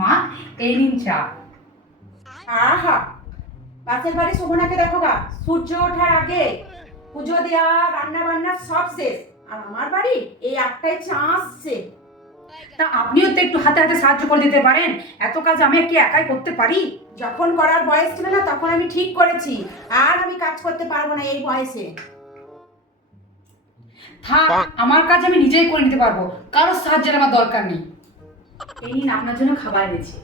মা, এই নিন চা। আহা, পাশের বাড়ি শোভনাকে দেখো গা, সূর্য ওঠার আগে পুজো দেওয়া রান্না বান্না সব শেষ, আর আমার বাড়ি এই একটাই চা আসছে। তা আপনিও তো একটু হাতে হাতে সাহায্য করে দিতে পারেন, এত কাজ আমি কি একাই করতে পারি? যখন করার বয়স ছিল না তখন আমি ঠিক করেছি, আর আমি কাজ করতে পারবো না এই বয়সে। থাক, আমার কাজ আমি নিজেই করে নিতে পারবো, কারোর সাহায্যের আমার দরকার নেই। এই নিন আপনার জন্য খাবার এনেছি।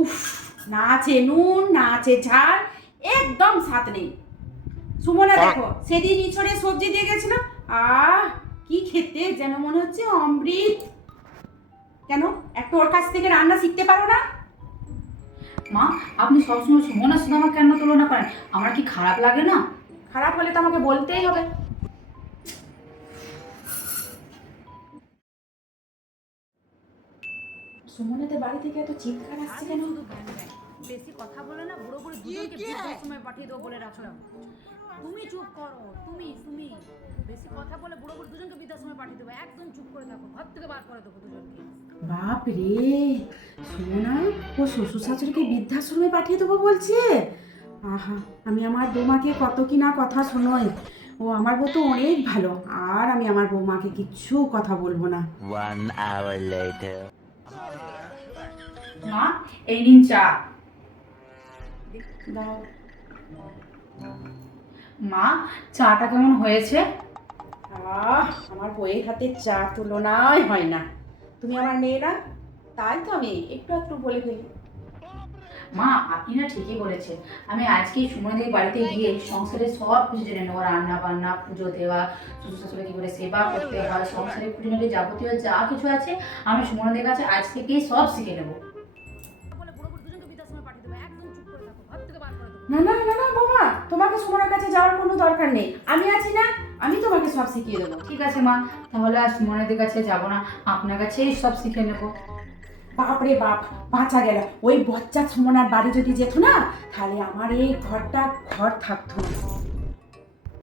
উফ, না আছে নুন না আছে ঝাল, একদম স্বাদ নেই। সুমনা দেখো সেদিন ইঁচড়ে সবজি দিয়ে গেছিল, আহ কি খেতে যেন মনে হচ্ছে অমৃত। কেন একটু ওর কাছ থেকে রান্না শিখতে পারো না? মা, আপনি সবসময় সুমনার সাথে আমার কেন তুলনা করেন? আমার কি খারাপ লাগে না? খারাপ হলে তো আমাকে বলতেই হবে। সুমনাদের বাড়ি থেকে এত চিৎকার আসছে কেন? বেশি কথা বলে না, বুড়ো বুড়ি দুজনকে বৃদ্ধাশ্রমে পাঠিয়ে দেবো বলে রাখলাম। তুমি চুপ করো, তুমি তুমি বেশি কথা বলে বুড়ো বুড়ি দুজনকে বৃদ্ধাশ্রমে পাঠিয়ে দেবো। একদম চুপ করে থাকো, ঘর থেকে বার করে দেবো দুজনকে। বাপ রে, সুমনা ও শ্বশুর শাশুড়িকে বৃদ্ধাশ্রমে পাঠিয়ে দেবো বলছে। আহা, আমি আমার বৌমাকে কত কি না কথা শোনোই। ও আমার বউ তো অনেক ভালো, আর আমি আমার বৌমাকে কিচ্ছু কথা বলবো না। 1 hour later. মা, এই নিন চা। দাও। মা, চাটা কেমন হয়েছে? আমার বইয়ের হাতে চা তুলনায় হয় না। তুমি আমার মেয়ে না, তাই তো আমি একটু একটু বলে ফেলি। মা, আপনি না ঠিকই বলেছেন। আমি আজকেই সুমনাদের বাড়িতে গিয়ে সংসারের সব কিছু জেনে নেবো, রান্না বান্না, পুজো দেওয়া, শ্বশুর শাশুড়ি কি করে সেবা করতে হয়, সংসারের খুঁটিনাটি যাবতীয় যা কিছু আছে আমি সুমনাদের কাছে আজ থেকেই সব শিখে নেবো। বলে বুড়ো বুড়ি দুজনকে বৃদ্ধাশ্রমে পাঠিয়ে দেবো। একদম চুপ করে থাকো, ঘর থেকে বার করে দেবো। না না না না বৌমা, তোমাকে সুমনার কাছে যাওয়ার কোনো দরকার নেই, আমি আছি না, আমি তোমাকে সব শিখিয়ে দেবো। ঠিক আছে মা, তাহলে আর সুমনাদের কাছে যাব না, আপনার কাছেই সব শিখে নেবো। বাপ রে বাপ, বাঁচা গেল। ওই বচ্চা সুমনার বাড়ি যদি যেত না, তাহলে আমার এই ঘরটা ঘর থাকতো না।